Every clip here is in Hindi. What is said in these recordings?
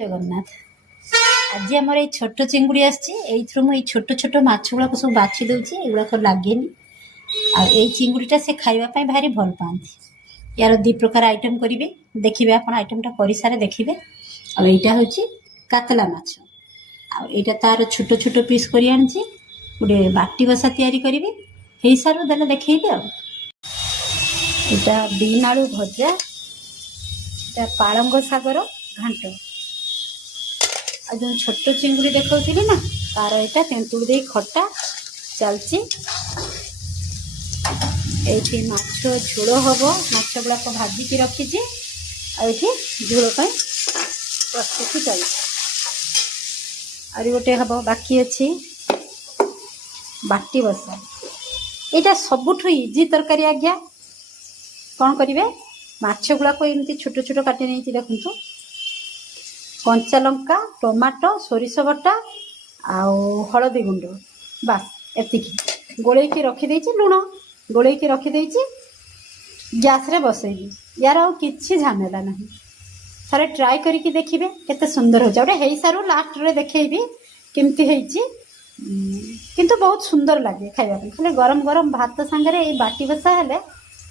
जगन्नाथ आज आम ये छोट चिंगुड़ी आईथर मुझे छोट छोट माछ गुड़ाक सब बाछि दूसरी एगुड़ाक लगे चिंगुड़ीटा से खावाई भारी भल पाती। यार दी प्रकार आइटम करेंगे देखिए आप आइटमटा कर सारे देखिए। आईटा हूँ कातला माछ आईटा तार छोट छोट पीस कर आनी गोटे बाटी बसा तैयारी करी हो सारू देने देखिए। आईटा बीन आलू भजा पालंग सागर घाट आ जो छोट चिंगुड़ी देखी ना तार यहाँ तेंतुड़ दे खटा चलती ये माछ झोल हम माछ गुड़ाक भाजिकी रखी ये झोल प्रस्तुति चलती। गोटे हम बाकी अच्छी बाटी बसा यहाँ सबुठ इजी तरकारी आज्ञा कौन करेंगे माछ गुड़ाक एमती छोट छोट काटी नहीं देखु कंचा लंका टमाटो सोरिष बटा आउ हलदी गुंड बास एति गोलैकी रखिदे लुण गोलैकी रखिदे गैस रे बसैबी यार आउ किछि झमेला नहीं। थरे ट्राई करके देखिए केते सुंदर हो जाए हे सारू लास्ट रे देखैबी केमती ହେଇଛି किंतु बहुत सुंदर लगे खाइबा खाली गरम गरम भात संगे ये बाटी बसा हेले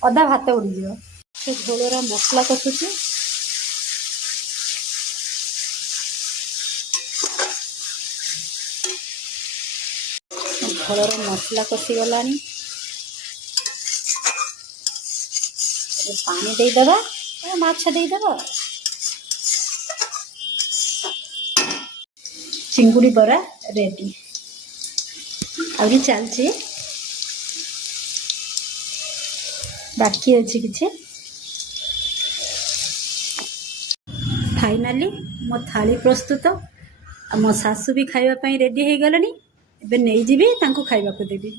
अधा भात उड़ी जीव। से झोलर मसला कषुची झोलर मसला कषिगला पानी देदेबा माछ देदेबा चिंगुड़ी बरा रेडी आउरी चलची बाकी अच्छी किछि। फाइनाली मो थाली प्रस्तुत आ मो सासू भी खाइबा पई रेडी हे गलनी एबे नै जीबी तांको खाइबा को देबी।